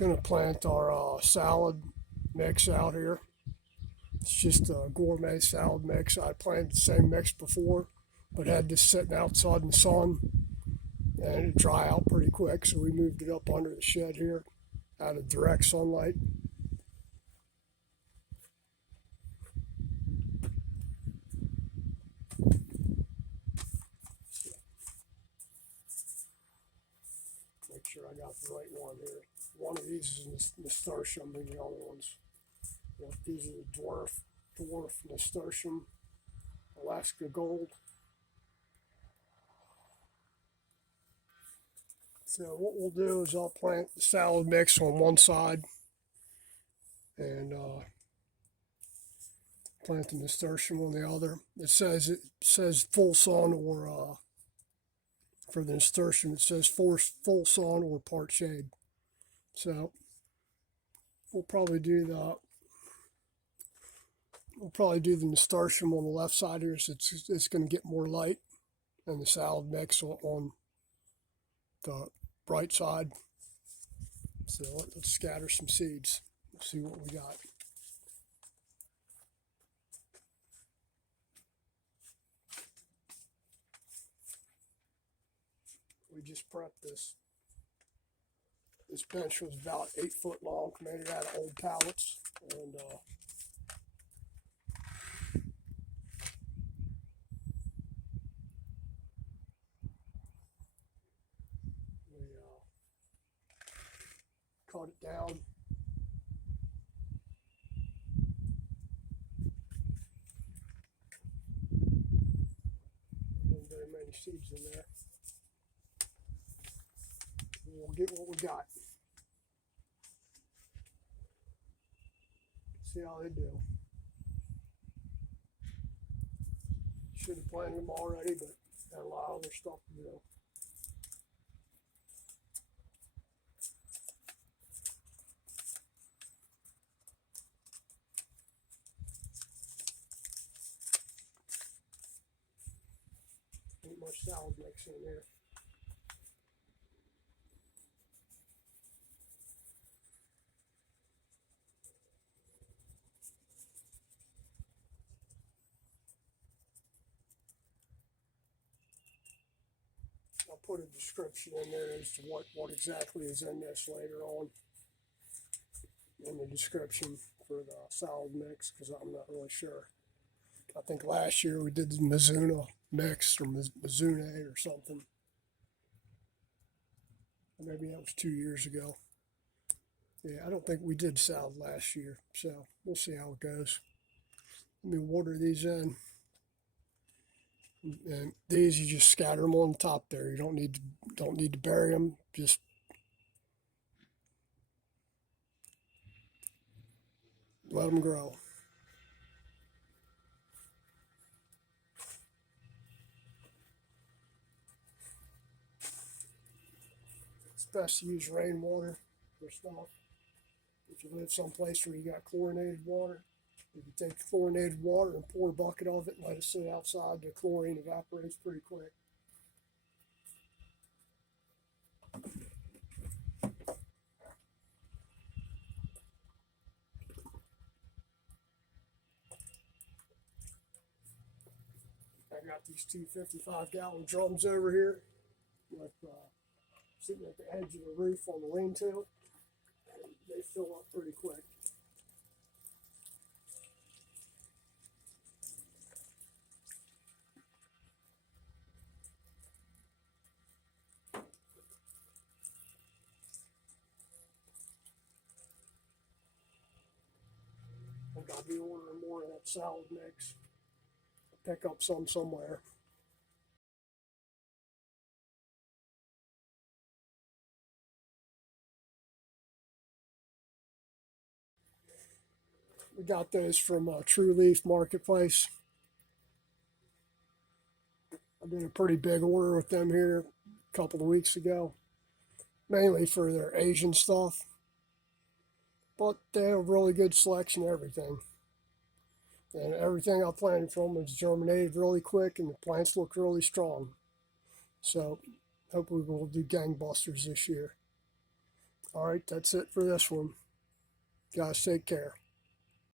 Gonna plant our salad mix out here. It's just a gourmet salad mix. I planted the same mix before, but had this sitting outside in the sun and it dry out pretty quick, so we moved it up under the shed here out of direct sunlight. Make sure I got the right one here. One of these is Nasturtium and the other ones. Yep, these are the dwarf Nasturtium Alaska Gold. So what we'll do is I'll plant the salad mix on one side and plant the Nasturtium on the other. It says full sun or for the Nasturtium it says full sun or part shade. So we'll probably do the Nasturtium on the left side here, so it's going to get more light, and the salad mix on the right side. So let's scatter some seeds. See what we got. We just prepped this. This bench was about 8 foot long, made it out of old pallets, and we cut it down. Not very many seeds in there. We'll get what we got. See how they do. Should have planted them already, but got a lot of other stuff to do. Ain't much salad mix in there. I'll put a description in there as to what exactly is in this later on in the description for the salad mix, because I'm not really sure. I think last year we did the Mizuna mix or Mizuna or something. Maybe that was 2 years ago. Yeah, I don't think we did salad last year, so we'll see how it goes. Let me water these in. And these, you just scatter them on the top there. You don't need to bury them. Just let them grow. It's best to use rainwater for stuff. If you live someplace where you got chlorinated water, you can take chlorinated water and pour a bucket of it and let it sit outside. The chlorine evaporates pretty quick. I got these two 55-gallon drums over here, with sitting at the edge of the roof on the lean-to. They fill up pretty quick. I think I'll be ordering more of that salad mix. I'll pick up some somewhere. We got those from True Leaf Marketplace. I did a pretty big order with them here a couple of weeks ago, mainly for their Asian stuff. But they have a really good selection of everything. And everything I planted from is germinated really quick, and the plants look really strong. So hopefully we'll do gangbusters this year. All right, that's it for this one. Guys, take care.